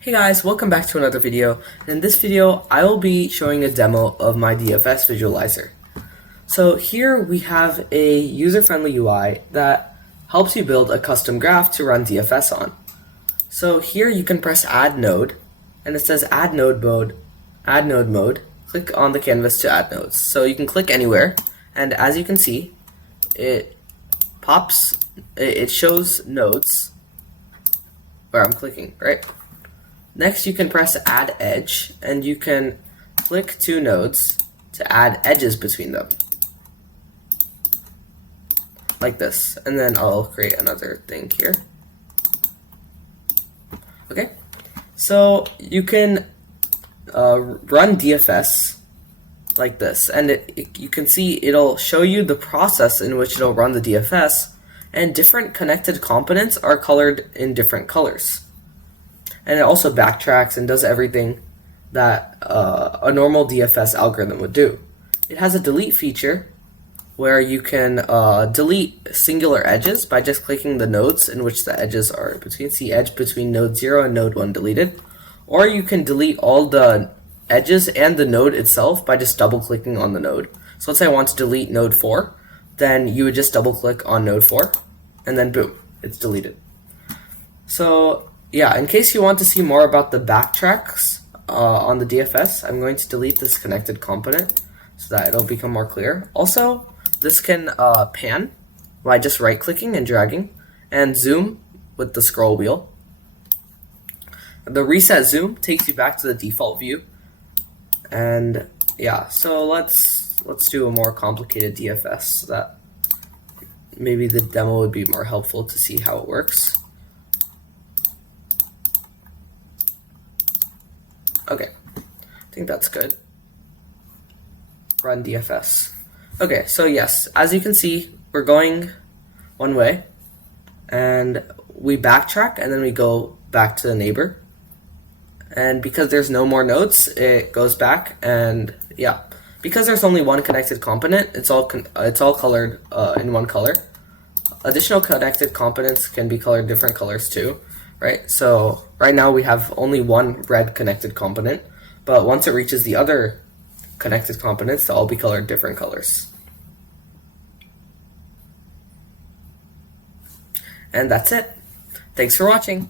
Hey guys, welcome back to another video. In this video, I will be showing a demo of my DFS Visualizer. So here we have a user-friendly UI that helps you build a custom graph to run DFS on. So here you can press Add Node, and it says Add Node Mode. Click on the canvas to add nodes. So you can click anywhere, and as you can see, it shows nodes where I'm clicking, right? Next, you can press Add Edge, and you can click two nodes to add edges between them, like this. And then I'll create another thing here. Okay, so you can run DFS like this, and you can see it'll show you the process in which it'll run the DFS, and different connected components are colored in different colors. And it also backtracks and does everything that a normal DFS algorithm would do. It has a delete feature where you can delete singular edges by just clicking the nodes in which the edges are between. See edge between node 0 and node 1 deleted. Or you can delete all the edges and the node itself by just double clicking on the node. So let's say I want to delete node 4, then you would just double click on node 4, and then boom, it's deleted. So yeah, in case you want to see more about the backtracks on the DFS, I'm going to delete this connected component so that it'll become more clear. Also, this can pan by just right-clicking and dragging, and zoom with the scroll wheel. The reset zoom takes you back to the default view. And yeah, so let's do a more complicated DFS so that maybe the demo would be more helpful to see how it works. Okay, I think that's good. Run DFS. Okay, so yes, as you can see, we're going one way, and we backtrack, and then we go back to the neighbor. And because there's no more nodes, it goes back, and yeah, because there's only one connected component, it's all colored in one color. Additional connected components can be colored different colors too. Right, so right now we have only one red connected component, but once it reaches the other connected components, they'll all be colored different colors. And that's it. Thanks for watching.